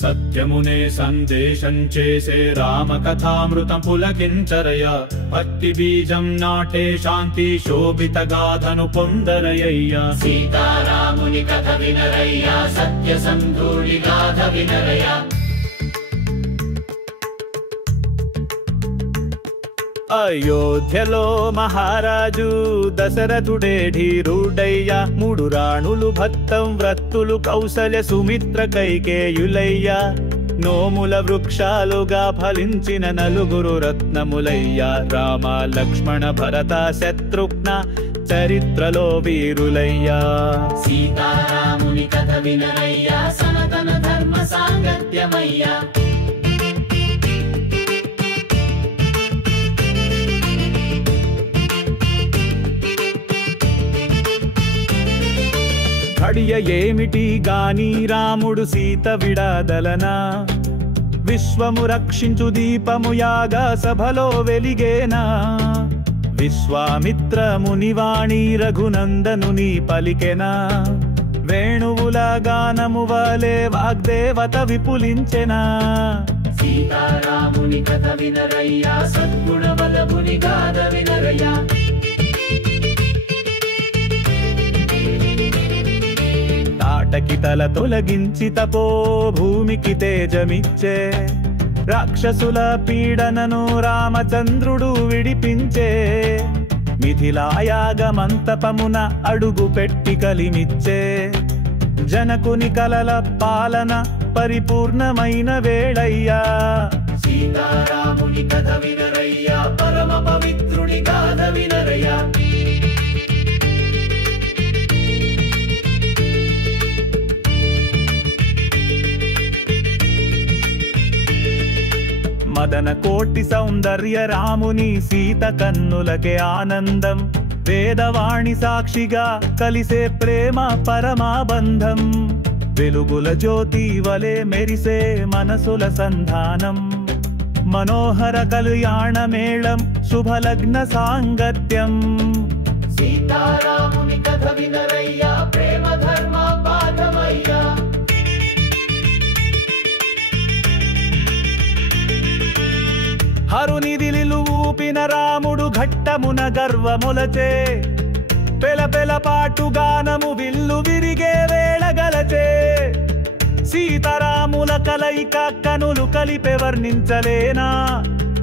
సత్యమునే సందేశం చేసే రామకథామృతం పులకించరయ్య భక్తి బీజం నాటే శాంతి శోభిత గాథను పొందరయ్య సీతారాముని కథ వినరయ్య సత్య సంధూళి గాథ వినరయ్య అయోధ్యలో మహారాజు దశరథుడే ధీరుడయ్య మూడు రాణులు భక్తం వ్రత్తులు కౌసల్య సుమిత్ర కైకేయులయ్య నోముల వృక్షాలుగా ఫలించిన నలుగురు రత్నములయ్య రామ లక్ష్మణ భరత శత్రుఘ్న చరిత్రలో వీరులయ్య సీతారాముని కథ వినరయ్య సనాతన ధర్మ సాంగత్యమయ్య ఘడియ ఏమిటి గాని రాముడు సీత విడాదలనా విశ్వము రక్షించు దీపము యాగా సభలో వెలిగేనా విశ్వామిత్ర మునివాణి రఘునందనుని పలికెనా వేణువుల గానము వలె వాగ్దేవత విపులించెనా సీతారాముని కథ వినరయ్య సద్గుణ వల్లభుని గాథ వినరయ్య తాటకి తల తొలగించి తపో భూమికి తేజమిచ్చే రాక్షసుల పీడనను రామచంద్రుడు విడిపించే మిథిలాయాగమంతపమున అడుగు పెట్టి కలిమిచ్చే జనకుని కలల పాలన పరిపూర్ణమైన వేళయ్యా సీతారాముని కథ వినరయ్య పరమ పవిత్రుని గాథ వినరయ్య మదన కోటి సౌందర్య రాముని సీత కన్నులకే ఆనందం వేదవాణి సాక్షిగా కలిసే ప్రేమ పరమాబంధం వెలుగుల జ్యోతి వలె మెరిసే మనసుల సంధానం మనోహర కళ్యాణ మేళం శుభలగ్న సాంగత్యం సీతారాముని కథ వినరయ్య ప్రేమ ధర్మ పాఠమయ్య హరునిదిలిలు ఊపిన రాముడు ఘట్టమున గర్వములచే పెల పెల పాటు గానము విల్లు విరిగే వేళ గలచే సీతారాముల కలయిక కనులు కలిపే వర్ణించలేనా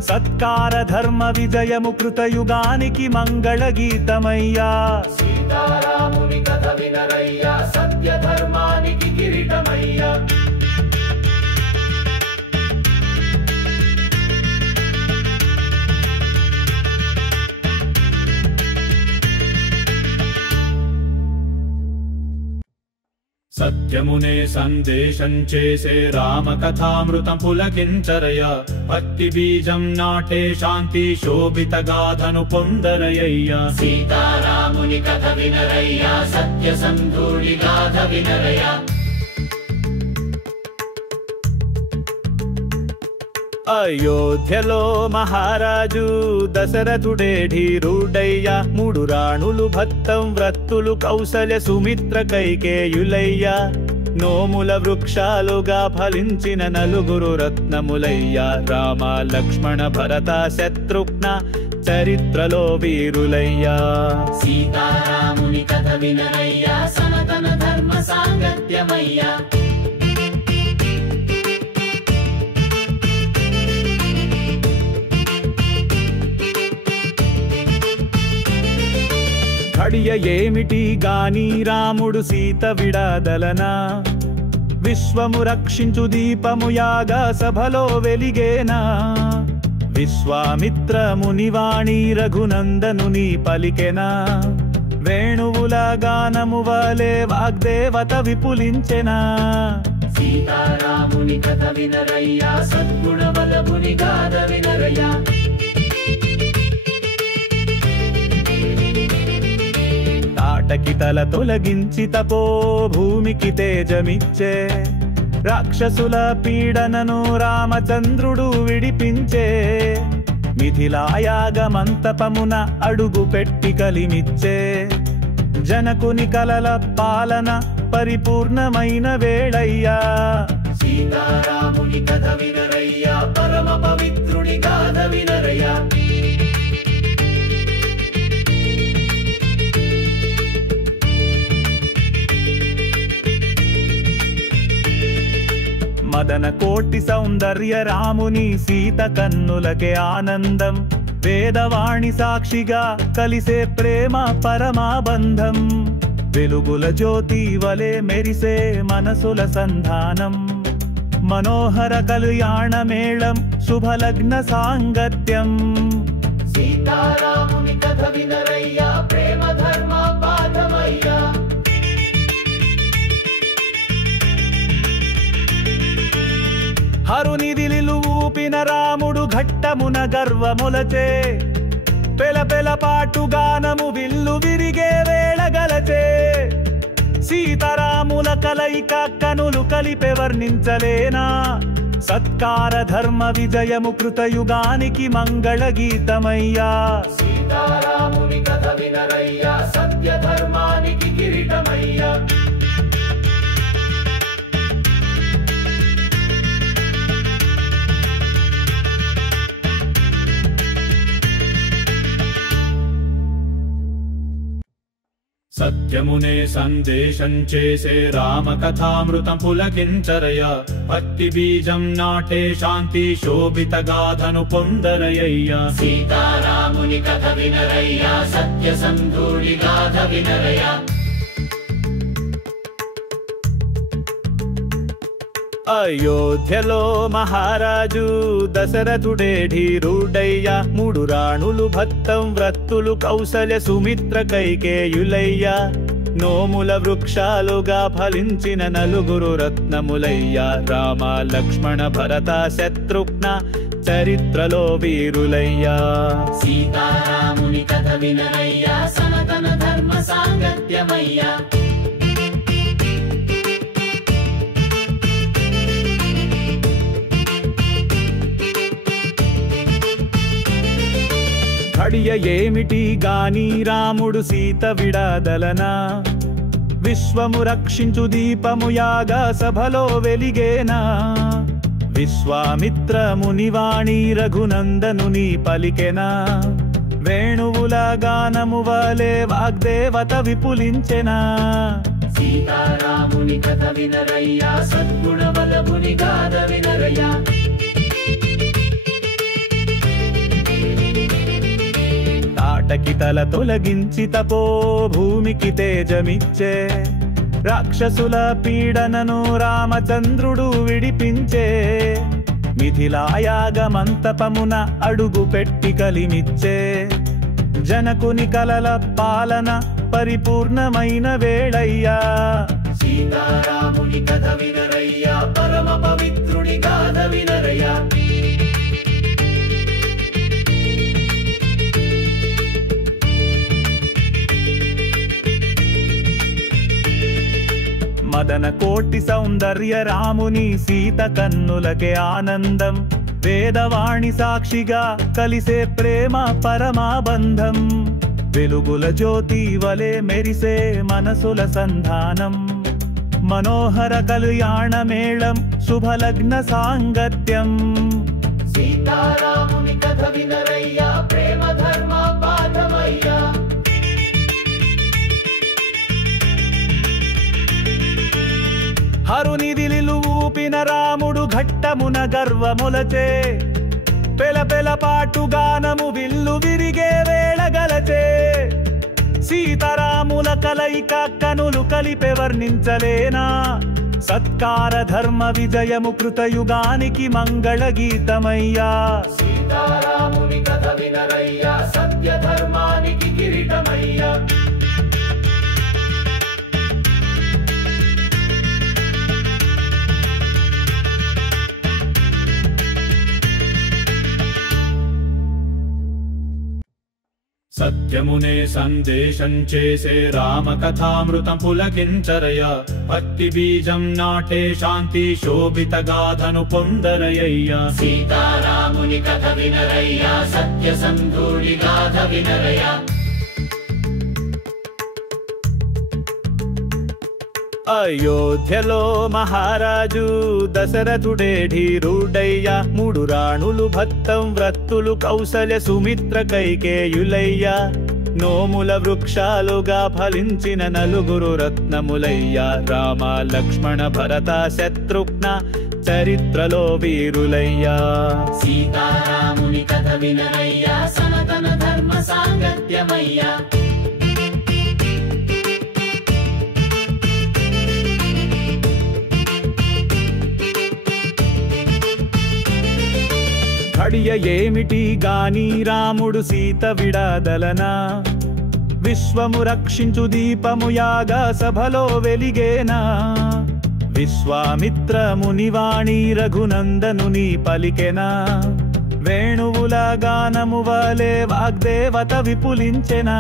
సత్కార ధర్మ విజయము కృతయుగానికి మంగళ గీతమయ్యా సీతారాముని కథ వినరయ్య సత్య ధర్మానికి కిరీటమయ్య సత్యమునే సందేశం చేసే రామకథామృతం పులకించరయ్య భక్తి బీజం నాటే శాంతి శోభిత గాథను పొందరయ్య సీతారాముని కథ వినరయ్య సత్య సంధూళి గాథ వినరయ్య అయోధ్యలో మహారాజు దశరథుడే ధీరుడయ్య మూడు రాణులు భక్తం వ్రత్తులు కౌసల్య సుమిత్ర కైకేయులయ్య నోముల వృక్షాలుగా ఫలించిన నలుగురు రత్నములయ్య రామ లక్ష్మణ భరత శత్రుఘ్న చరిత్రలో వీరులయ్య సీతారాముని కథ వినరయ్య సనాతన ధర్మ సాంగత్యమయ్య ఘడియ ఏమిటి గాని రాముడు సీత విడాదలనా విశ్వము రక్షించు దీపము యాగా సభలో వెలిగేనా విశ్వామిత్ర మునివాణి రఘునందనుని పలికెనా వేణువుల గానము వలె వాగ్దేవత విపులించెనా సీతారాముని కథ వినరయ్య సద్గుణ వల్లభుని గాథ వినరయ్య తాటకి తల తొలగించి తపో భూమికి తేజమిచ్చే రాక్షసుల పీడనను రామచంద్రుడు విడిపించే మిథిలాయాగమంతపమున అడుగు పెట్టి కలిమిచ్చే జనకుని కలల పాలన పరిపూర్ణమైన వేళయ్యా సీతారా కథ వినరయ్యా పరమ పవిత్రుని గాథ వినరయ్యా మదన కోటి సౌందర్య రాముని సీత కన్నులకే ఆనందం వేదవాణి సాక్షిగా కలిసే ప్రేమ పరమాబంధం వెలుగుల జ్యోతి వలె మెరిసే మనసుల సంధానం మనోహర కళ్యాణ మేళం శుభలగ్న సాంగత్యం సీతారాముని కథ వినరయ్యా ప్రేమ ధర్మ పాఠమయ్యా హరునిదిలిలు ఊపిన రాముడు ఘట్టమున గర్వములచే పెల పెల పాటుగానము విల్లు విరిగే వేళగలచే సీతారాముల కలయిక కనులు కలిపే వర్ణించలేనా సత్కార ధర్మ విజయము కృతయుగానికి మంగళ గీతమయ్యా సీతారాముని కథ వినరయ్యా సత్య ధర్మానికి కిరీటమయ్యా సత్యమునే సందేశం చేసే రామ కథామృతం పులకించరయ భక్తి బీజం నాటే శాంతి శోభిత గాథను పొందరయ్యా సీతారాముని కథ వినరయ్యా సత్య సంధూడి గాథ వినరయ్యా అయోధ్యలో మహారాజు దశరథుడే ధీరుడయ్యా మూడు రాణులు భక్తం వ్రత్తులు కౌసల్య సుమిత్ర కైకేయులయ్యా నోముల వృక్షాలుగా ఫలించిన నలుగురు రత్నములయ్యా రామ లక్ష్మణ భరత శత్రుఘ్న చరిత్రలో వీరులయ్యా సీతారాముని కథ వినరయ్యా సనాతన ధర్మ సాంగత్యమయ్యా ఘడియ ఏమిటి గాని రాముడు సీత విడాదలనా విశ్వము రక్షించు దీపము యాగా సభలో వెలిగేనా విశ్వామిత్ర మునివాణి రఘునందనుని పలికెనా వేణువుల గానము వలె వాగ్దేవత విపులించెనా సీతారాముని కథ వినరయ్యా సద్గుణ వల్లభుని గాథ వినరయ్యా తాటకి తల తొలగించి తపో భూమికి తేజమిచ్చే రాక్షసుల పీడనను రామచంద్రుడు విడిపించే మిథిలాయాగమంతపమున అడుగు పెట్టి కలిమిచ్చే జనకుని కలల పాలన పరిపూర్ణమైన వేళయ్యా సీతారాముని కథ వినరయ్యా పరమ పవిత్రుని గాథ వినరయ్యా మదన కోటి సౌందర్య రాముని సీత కన్నులకే ఆనందం వేదవాణి సాక్షిగా కలిసే ప్రేమ పరమాబంధం వెలుగుల జ్యోతి వలె మెరిసే మనసుల సంధానం మనోహర కళ్యాణ మేళం శుభలగ్న సాంగత్యం సీతారాముని కథ వినరయ్యా ప్రేమ ధర్మ పాఠమయ్యా హరునిదిలిలు ఊపిన రాముడు ఘట్టమున గర్వములచే పెల పెల పాటుగానము విల్లు విరిగే వేళగలచే సీతారాముల కలయిక కనులు కలిపే వర్ణించలేనా సత్కార ధర్మ విజయము కృతయుగానికి మంగళ గీతమయ్యా సీతారాముని కథ వినరయ్యా సత్య ధర్మానికి కిరీటమయ్యా సత్యమునే సందేశం చేసే రామ కథామృతం పులకించరయ భక్తి బీజం నాటే శాంతి శోభిత గాథను పొందరయ్యా సీతారాముని కథ వినరయ్యా సత్య సంధూడి గాథ వినరయ్యా అయోధ్యలో మహారాజు దశరథుడే ధీరుడయ్యా 3 రాణులు భక్తం వ్రత్తులు కౌసల్య సుమిత్ర కైకేయులయ్యా నోముల వృక్షాలుగా ఫలించిన 4 రత్నములయ్యా రామ లక్ష్మణ భరత శత్రుఘ్న చరిత్రలో వీరులయ్యా సీతారాముని కథ వినరయ్యా సనాతన ధర్మ సాంగత్యమయ్యా ఘడియ ఏమిటి గాని రాముడు సీత విడాదలనా విశ్వము రక్షించు దీపము యాగా సభలో వెలిగేనా విశ్వామిత్ర మునివాణి రఘునందనుని పలికెనా వేణువుల గానము వలె వాగ్దేవత విపులించెనా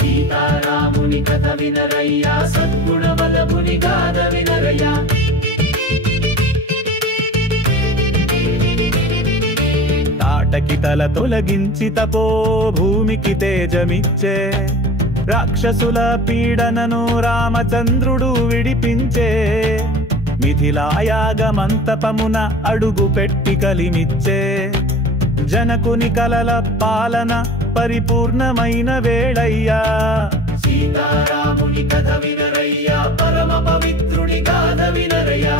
సీతారాముని కథ వినరయ్యా సద్గుణ వల్లభుని గాథ వినరయ్యా తాటకి తల తొలగించి తపో భూమికి తేజమిచ్చే రాక్షసుల పీడనను రామచంద్రుడు విడిపించే మిథిలాయాగమంతపమున అడుగు పెట్టి కలిమిచ్చే జనకుని కలల పాలన పరిపూర్ణమైన వేళయ్యా సీతారాముని కథ వినరయ్యా పరమ పవిత్రుని గాథ వినరయ్యా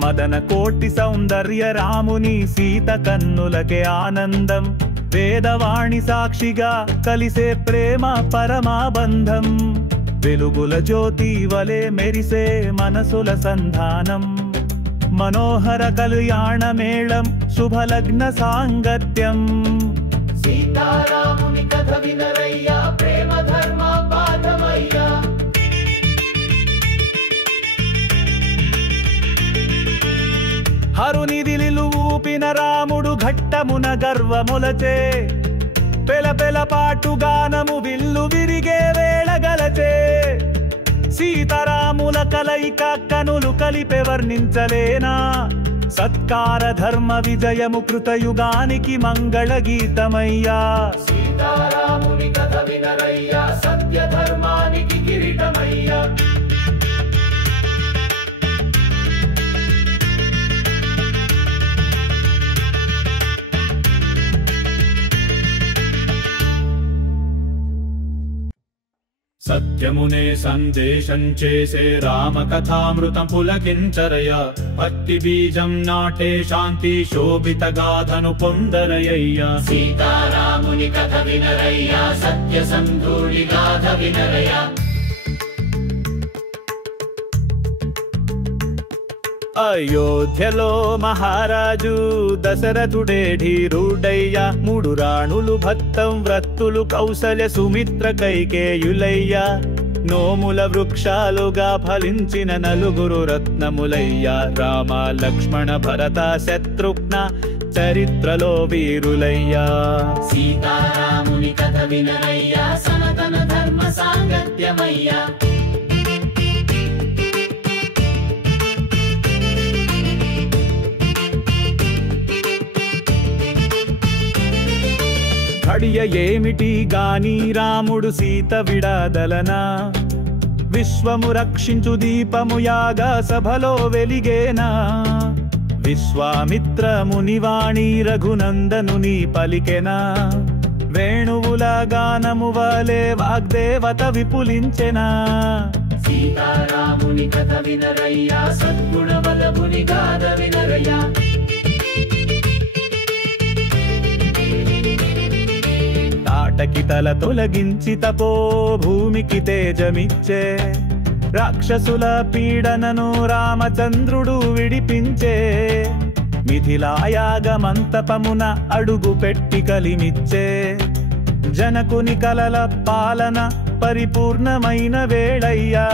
మదన కోటి సౌందర్య రాముని సీత కన్నులకే ఆనందం వేదవాణి సాక్షిగా కలిసే ప్రేమ పరమాబంధం వెలుగుల జ్యోతి వలె మెరిసే మనసుల సంధానం మనోహర కళ్యాణ మేళం శుభలగ్న సాంగత్యం సీతారాముని కథ వినరయ్యా ప్రేమ ధర్మ పాఠమయ్యా హరునిదిలిలు ఊపిన రాముడు ఘట్టమున గర్వములచే పెల పెల పాటు గానము విల్లు విరిగే వేళ గలచే సీతారాముల కలయిక కనులు కలిపే వర్ణించలేనా సత్కార ధర్మ విజయము కృతయుగానికి మంగళ గీతమయ్యా సీతారాముని కథ వినరయ్యా సత్య ధర్మానికి కిరీటమయ్యా సత్యమునే సందేశం చేసే రామ కథామృతం పులకించరయ్యా భక్తి బీజం నాటే శాంతి శోభిత గాథను పొందరయ్యా సీతారాముని కథ వినరయ్యా సత్య సంధూడి గాథ వినరయ్యా అయోధ్యలో మహారాజు దశరథుడే ధీరుడయ్యా 3 రాణులు భక్తం వ్రత్తులు కౌసల్య సుమిత్ర కైకేయులయ్యా నోముల వృక్షాలుగా ఫలించిన 4 రత్నములయ్యా రామ లక్ష్మణ భరత శత్రుఘ్న చరిత్రలో వీరులయ్యా సీతారాముని కథ వినరయ్యా సనాతన ధర్మ సాంగత్యమయ్యా ఘడియ ఏమిటి గాని రాముడు సీత విడాదలనా విశ్వము రక్షించు దీపము యాగా సభలో వెలిగేనా విశ్వామిత్ర మునివాణి రఘునందనుని పలికెనా వేణువుల గానము వలె వాగ్దేవత విపులించెనా సీతారాముని కథ వినరయ్యా సద్గుణ వల్లభుని గాథ వినరయ్యా తాటకి తల తొలగించి తపో భూమికి తేజమిచ్చే రాక్షసుల పీడనను రామచంద్రుడు విడిపించే మిథిలాయాగమంతపమున అడుగు పెట్టి కలిమిచ్చే జనకుని కలల పాలన పరిపూర్ణమైన వేళయ్యా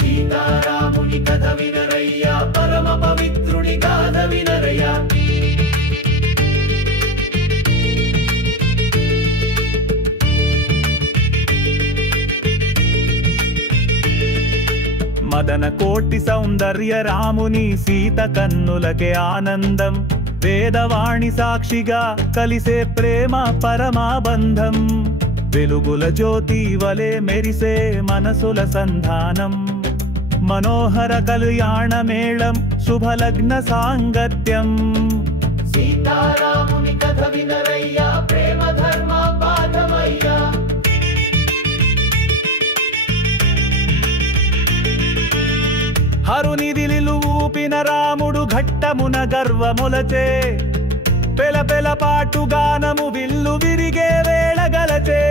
సీతారాముని కథ వినరయ్యా పరమ పవిత్రుని గాథ వినరయ్యా మదన కోటి సౌందర్య రాముని సీత కన్నులకే ఆనందం వేదవాణి సాక్షిగా కలిసే ప్రేమ పరమాబంధం వెలుగుల జ్యోతి వలె మెరిసే మనసుల సంధానం మనోహర కళ్యాణ మేళం శుభలగ్న సాంగత్యం సీతారాముని కథ వినరయ్యా ప్రేమ ధర్మ పాఠమయ్యా హరునిదిలిలు ఊపిన రాముడు ఘట్టమున గర్వములచే పెల పెల పాటుగానము విల్లు విరిగే వేళగలచే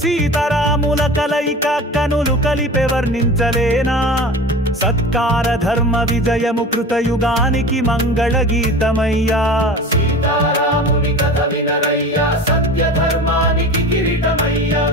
సీతారాముల కలయిక కనులు కలిపే వర్ణించలేనా సత్కార ధర్మ విజయము కృతయుగానికి మంగళ గీతమయ్యా సీతారాముని కథ వినరయ్యా సత్య ధర్మానికి కిరీటమయ్యా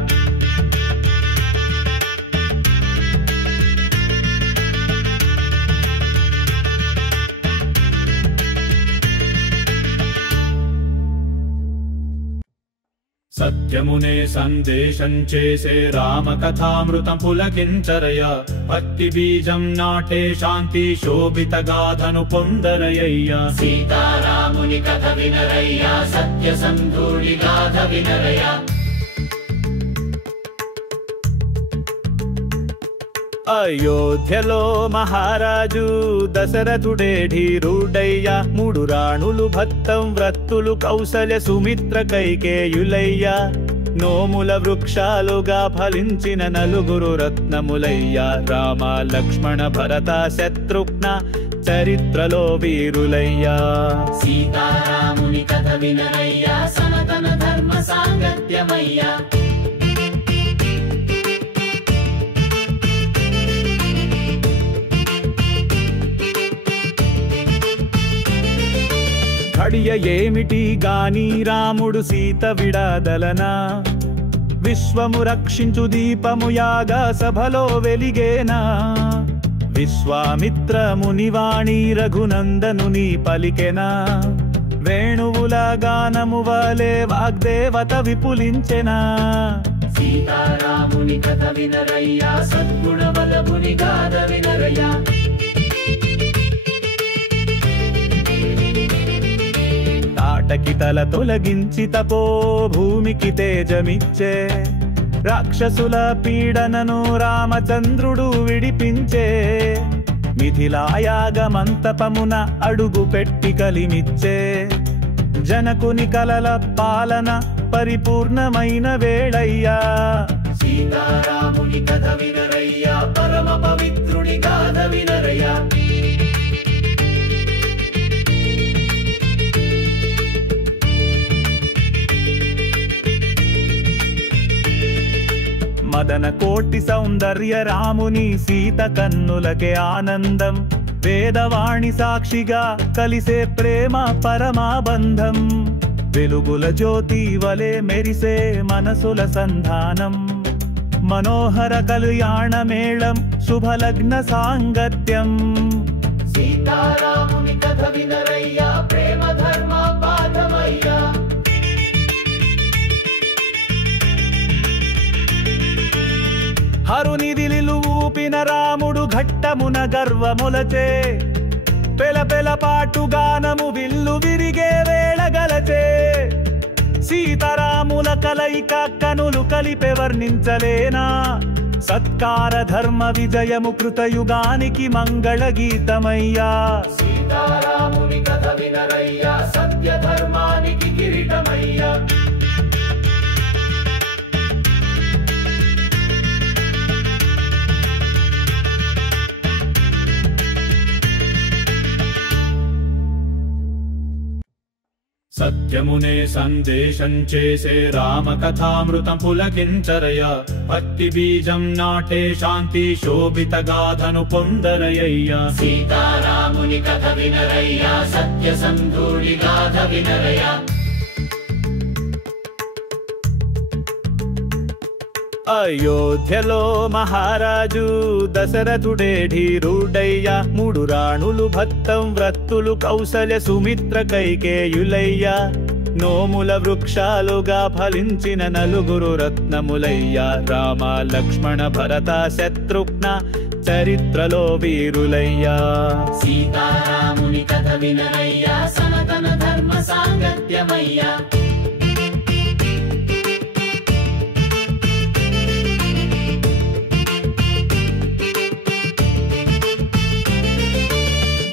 సత్యమునే సందేశం చేసే రామ కథామృతం పులకించరయ భక్తి బీజం నాటే శాంతి శోభిత గాథను పొందరయ్యా సీతారాముని కథ వినరయ్యా సత్య సంధూళి గాథ వినరయ్యా అయోధ్యలో మహారాజు దశరథుడే ధీరుడయ్యా మూడు రాణులు భక్తం వ్రత్తులు కౌసల్య సుమిత్ర కైకేయులయ్యా నోముల వృక్షాలుగా ఫలించిన నలుగురు రత్నములయ్యా రామ లక్ష్మణ భరత శత్రుఘ్న చరిత్రలో వీరులయ్యా సీతారాముని కథ వినరయ్యా సనాతన ధర్మ సాంగత్యమయ్యా ఘడియ ఏమిటి గాని రాముడు సీత విడాదలనా విశ్వము రక్షించు దీపము యాగా సభలో వెలిగేనా విశ్వామిత్ర మునివాణి రఘునందనుని పలికెనా వేణువుల గానము వలె వాగ్దేవత విపులించెనా సీతారాముని కథ వినరయ్యా సద్గుణ వల్లభుని గాథ వినరయ్యా తాటకి తల తొలగించి తపో భూమికి తేజమిచ్చే రాక్షసుల పీడనను రామచంద్రుడు విడిపించే మిథిలాయాగమంతపమున అడుగు పెట్టి కలిమిచ్చే జనకుని కలల పాలన పరిపూర్ణమైన వేళయ్యా సీతారాముని కథ వినరయ్యా పరమ పవిత్రుని గాథ వినరయ్యా మదన కోటి సౌందర్య రాముని సీత కన్నులకే ఆనందం వేదవాణి సాక్షిగా కలిసే ప్రేమ పరమాబంధం వెలుగుల జ్యోతి వలె మెరిసే మనసుల సంధానం మనోహర కళ్యాణ మేళం శుభలగ్న సాంగత్యం సీతారాముని కథ వినరయ్యా ప్రేమ ధర్మ పాఠమయ్యా హరునిదిలిలు ఊపిన రాముడు ఘట్టమున గర్వములచే పెల పెల పాటుగానము విల్లు విరిగే వేళగలచే సీతారాముల కలయిక కనులు కలిపే వర్ణించలేనా సత్కార ధర్మ విజయము కృతయుగానికి మంగళ గీతమయ్యా సీతారాముని కథ వినరయ్యా సత్య ధర్మానికి కిరీటమయ్యా సత్యమునే సందేశం చేసే రామ కథామృతం పులకించరయ భక్తి బీజం నాటే శాంతి శోభిత గాథను పొందరయ్యా సీతారాముని కథ వినరయ్యా సత్య సంధూళి గాథ వినరయ్యా అయోధ్యలో మహారాజు దశరథుడే ధీరుడయ్యా మూడు రాణులు భక్తం వ్రత్తులు కౌసల్య సుమిత్ర కైకేయులయ్యా నోముల వృక్షాలుగా ఫలించిన నలుగురు రత్నములయ్యా రామ లక్ష్మణ భరత శత్రుఘ్న చరిత్రలో వీరులయ్యా సీతారాముని కథ వినరయ్యా సనాతన ధర్మ సాంగత్యమయ్యా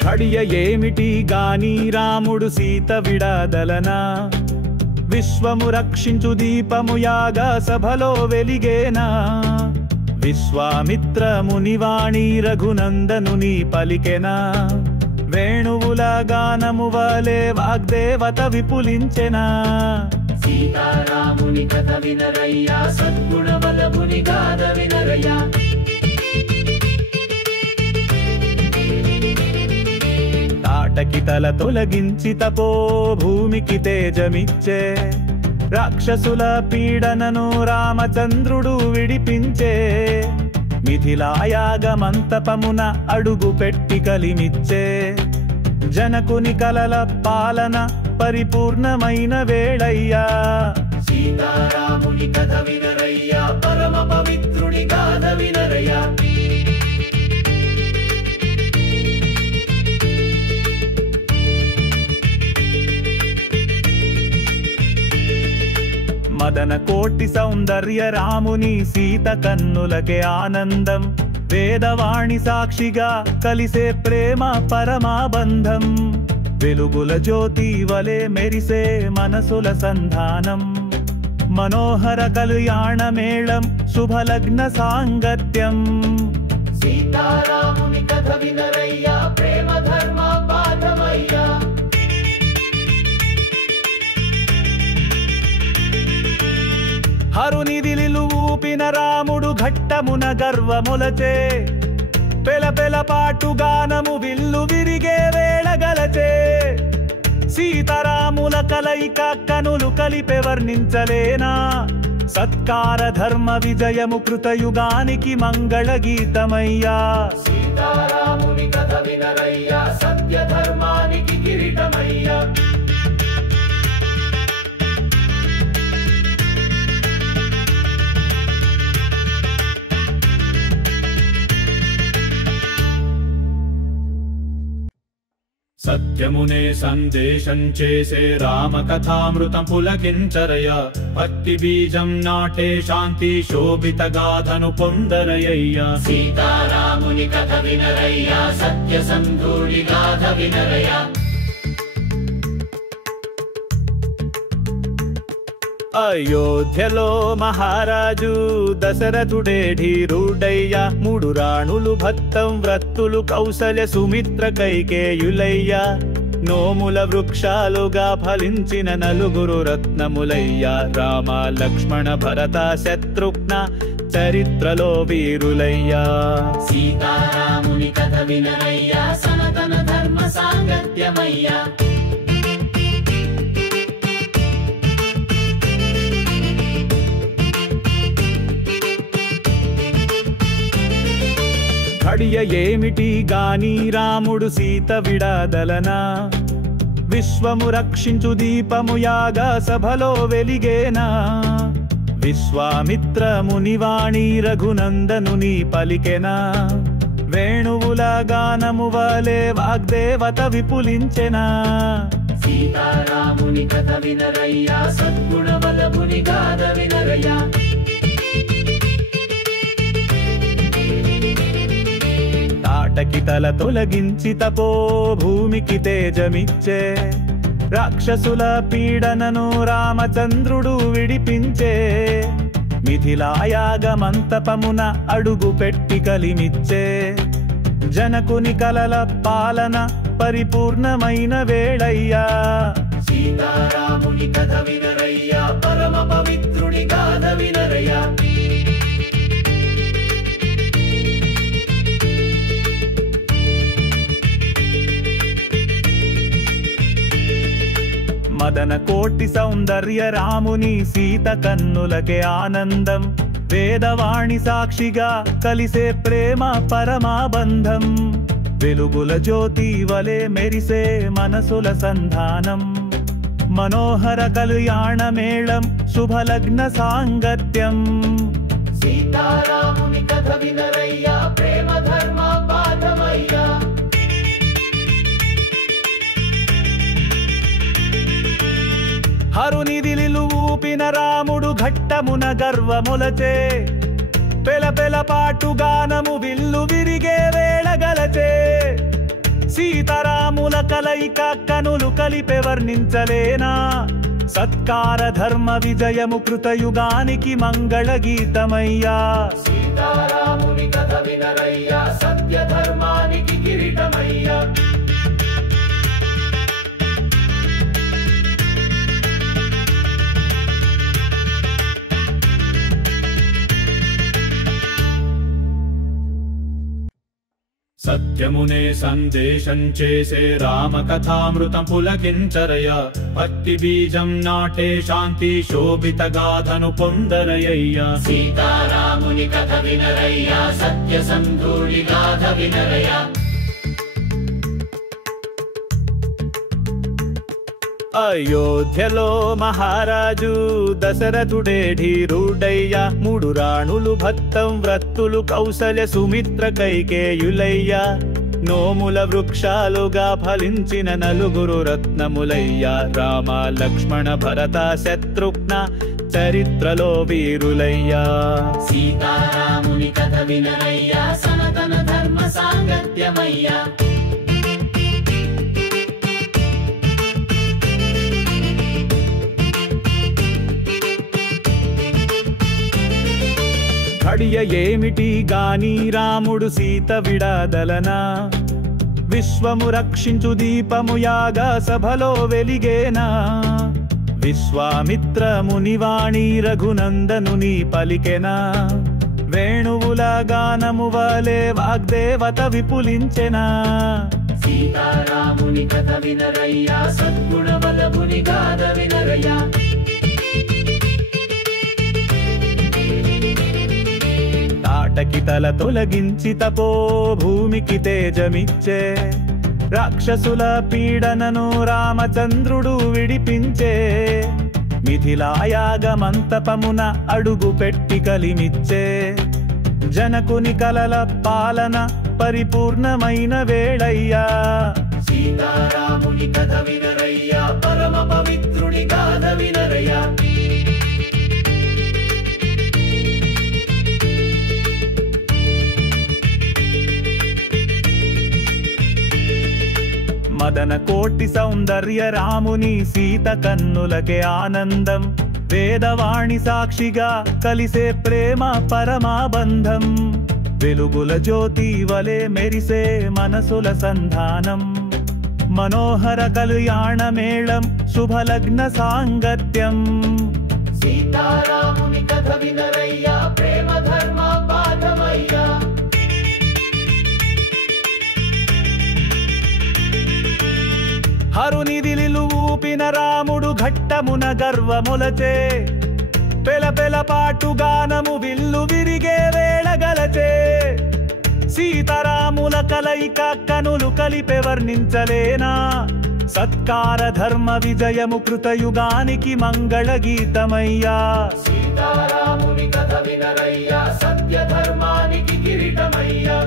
ఘడియ ఏమిటి గాని రాముడు సీత విడాదలనా విశ్వము రక్షించు దీపము యాగా సభలో వెలిగేనా విశ్వామిత్ర మునివాణి రఘునందనుని పలికెనా వేణువుల గానము వలె వాగ్దేవత విపులించెనా సీతారాముని కథ వినరయ్యా సద్గుణ వల్లభుని గాథ వినరయ్యా తాటకి తల తొలగించి తపో భూమికి తేజమిచ్చే రాక్షసుల పీడనను రామచంద్రుడు విడిపించే మిథిలాయాగమంతపమున అడుగు పెట్టి కలిమిచ్చే జనకుని కలల పాలన పరిపూర్ణమైన వేళయ్యా సీతారాముని కథ వినరయ్యా పరమ పవిత్రుని గాథ వినరయ్యా మదన కోటి సౌందర్య రాముని సీత కన్నులకే ఆనందం వేదవాణి సాక్షిగా కలిసే ప్రేమ పరమాబంధం వెలుగుల జ్యోతి వలె మెరిసే మనసుల సంధానం మనోహర కళ్యాణ మేళం శుభలగ్న సాంగత్యం సీతారాముని కథ వినరయ్యా ప్రేమ ధర్మ పాఠమయ్యా హరునిదిలిలు ఊపిన రాముడు ఘట్టమున గర్వములచే పెల పెల పాటు గానము విల్లు విరిగే వేళగలచే సీతారాముల కలయిక కనులు కలిపే వర్ణించలేనా సత్కార ధర్మ విజయము కృతయుగానికి మంగళ గీతమయ్యా సీతారాముని కథ వినరయ్యా సత్య ధర్మానికి కిరీటమయ్యా సత్యమునే సందేశం చేసే రామ కథామృతం పులకించరయ భక్తి బీజం నాటే శాంతి శోభిత గాథను పొందరయ్యా సీతారాముని కథ వినరయ్యా సత్య సంధూడి గాథ వినరయ్యా అయోధ్యలో మహారాజు దశరథుడే ధీరుడయ్యా మూడు రాణులు భక్తం వ్రత్తులు కౌసల్య సుమిత్ర కైకేయులయ్యా నోముల వృక్షాలుగా ఫలించిన నలుగురు రత్నములయ్యా రామ లక్ష్మణ భరత శత్రుఘ్న చరిత్రలో వీరులయ్యా సీతారాముని కథ వినరయ్యా సనాతన ధర్మ సాంగత్యమయ్యా ఘడియ ఏమిటి గాని రాముడు సీత విడాదలనా విశ్వము రక్షించు దీపము యాగా సభలో వెలిగేనా విశ్వామిత్ర మునివాణి రఘునందనుని పలికెనా వేణువుల గానము వలె వాగ్దేవత విపులించెనా సీతారాముని కథ వినరయ్యా సద్గుణ వల్లభుని గాథ వినరయ్యా తాటకి తల తొలగించి తపో భూమికి తేజమిచ్చే రాక్షసుల పీడనను రామచంద్రుడు విడిపించే మిథిలాయాగమంతపమున అడుగు పెట్టి కలిమిచ్చే జనకుని కలల పాలన పరిపూర్ణమైన వేళయ్యా సీతారాముని కథ వినరయ్యా పరమ పవిత్రుని గాథ వినరయ్యా మదన కోటి సౌందర్య రాముని సీత కన్నులకే ఆనందం వేదవాణి సాక్షిగా కలిసే ప్రేమ పరమాబంధం వెలుగుల జ్యోతి వలె మెరిసే మనసుల సంధానం మనోహర కళ్యాణమేళం శుభలగ్న సాంగత్యం సీతారాముని కథ వినరయ్యా ప్రేమ ధర్మ పాఠమయ్యా హరునిదిలిలు ఊపిన రాముడు ఘట్టమున గర్వములచే పెల పెల పాటుగానము విల్లు విరిగే వేళగలచే సీతారాముల కలయిక కనులు కలిపే వర్ణించలేనా సత్కార ధర్మ విజయము కృతయుగానికి మంగళ గీతమయ్యా సీతారాముని కథ వినరయ్యా సత్య ధర్మానికి కిరీటమయ్యా సత్యమునే సందేశం చేసే రామకథామృతం పులకించరయ భక్తి బీజం నాటే శాంతి శోభిత గాథను పొందరయ్యా సీతారాముని కథ వినరయ్యా సత్య సంధూళి గాథ వినరయ్యా అయోధ్యలో మహారాజు దశరథుడే ధీరుడయ్యా మూడు రాణులు భక్తం వ్రత్తులు కౌసల్య సుమిత్ర కైకేయులయ్యా నోముల వృక్షాలుగా ఫలించిన నలుగురు రత్నములయ్యా రామ లక్ష్మణ భరత శత్రుఘ్న చరిత్రలో వీరులయ్యా సీతారాముని కథ వినరయ్యా సనాతన ధర్మ సాంగత్యమయ్యా ఘడియ ఏమిటి గాని రాముడు సీత విడాదలనా విశ్వము రక్షించు దీపము యాగా సభలో వెలిగేనా విశ్వామిత్ర మునివాణి రఘునందనుని పలికెనా వేణువుల గానము వలె వాగ్దేవత విపులించెనా సీతారాముని కథ వినరయ్యా సద్గుణ వల్లభుని గాథ వినరయ్యా తాటకి తల తొలగించి తపో భూమికి తేజమిచ్చే రాక్షసుల పీడనను రామచంద్రుడు విడిపించే మిథిలాయాగమంతపమున అడుగు పెట్టి కలిమిచ్చే జనకుని కలల పాలన పరిపూర్ణమైన వేళయ్యా సీతారాముని కథ వినరయ్యా పరమ పవిత్రుని గాథ వినరయ్యా మదన కోటి సౌందర్య రాముని సీత కన్నులకే ఆనందం వేదవాణి సాక్షిగా కలిసే ప్రేమ పరమాబంధం వెలుగుల జ్యోతి వలె మెరిసే మనసుల సంధానం మనోహర కళ్యాణమేళం శుభలగ్న సాంగత్యం సీతారాముని కథ వినరయ్యా ప్రేమ ధర్మ పాఠమయ్యా హరునిదిలిలు ఊపిన రాముడు ఘట్టమున గర్వములచే పెల పెల పాటుగానము విల్లు విరిగే వేళగలచే సీతారాముల కలయిక కనులు కలిపే వర్ణించలేనా సత్కార ధర్మ విజయము కృతయుగానికి మంగళ గీతమయ్యా సీతారాముని కథ వినరయ్యా సత్య ధర్మానికి కిరీటమయ్యా